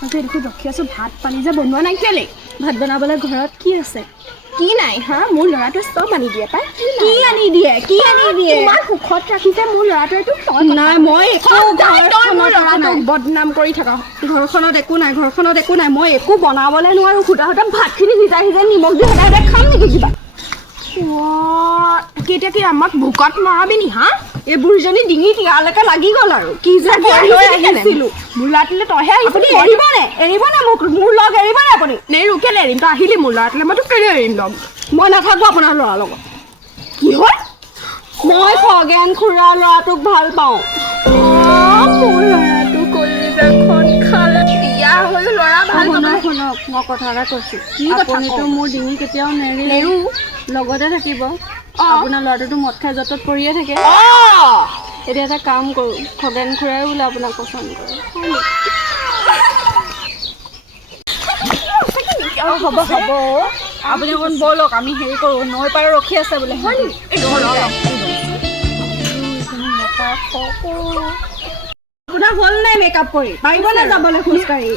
মই দেখো ৰখি আছো ভাত পানী যে বনোৱা নাই কেলে ভাত বনাবলৈ ঘৰত কি আছে কি নাই হা মোৰ ল'ৰাটোৱে চব আনি দিয়ে পাই কি আনি দিয়ে ইমান সুখত ৰাখিছে মোৰ ল'ৰাটোৱেতো নাই মই একো মোৰ ল'ৰাটোক বদনাম কৰি থাকা ঘৰখনত একো নাই মই একো বনাবলৈ নোৱাৰো সুদাহঁতে ভাতখিনি সিজাই নিমখ দি সদায় খাম নেকি কিবা কেতিয়া কি আমাক ভোকত মৰাবি নি হা এই বুঢ়ীজনী ডিঙি তিয়ালৈকে লাগি গ'ল আৰু কি যে লৈ আহিছিলো মোৰ ল'ৰাটোলৈ তইহে আপুনি এৰিবনে মোক মোৰ লগ এৰিবনে আপুনি নেৰু কেলে এৰিম তই আহিলি মোৰ ল'ৰাটোলৈ মই তোক কেলে এৰিম লগ মই নাথাকো আপোনাৰ ল'ৰাৰ লগত কি হয় মই খগেন খুৰাৰ ল'ৰাটোক ভাল পাওঁ মোৰ ল'ৰাটো কলিজাখন খালে বিয়া হৈ ল'ৰা ভাল শুনক মই কথা এটা কৈছো আপুনিতো মোৰ ডিঙি কেতিয়াও নেৰু লগতে থাকিব আপোনাৰ ল'ৰাটোতো মদ খাই য'তত পৰিয়ে থাকে এতিয়া এটা কাম কৰোঁ খগেন খুৰাই বোলে আপোনাক পচন্দ কৰে হ'ব আপুনি অকণ ব'লক আমি হেৰি কৰোঁ নৈ পাৰ ৰখি আছে বোলে আপোনাৰ হ'ল নাই মেকআপ কৰি পাৰিবনে যাবলৈ খোজকাঢ়ি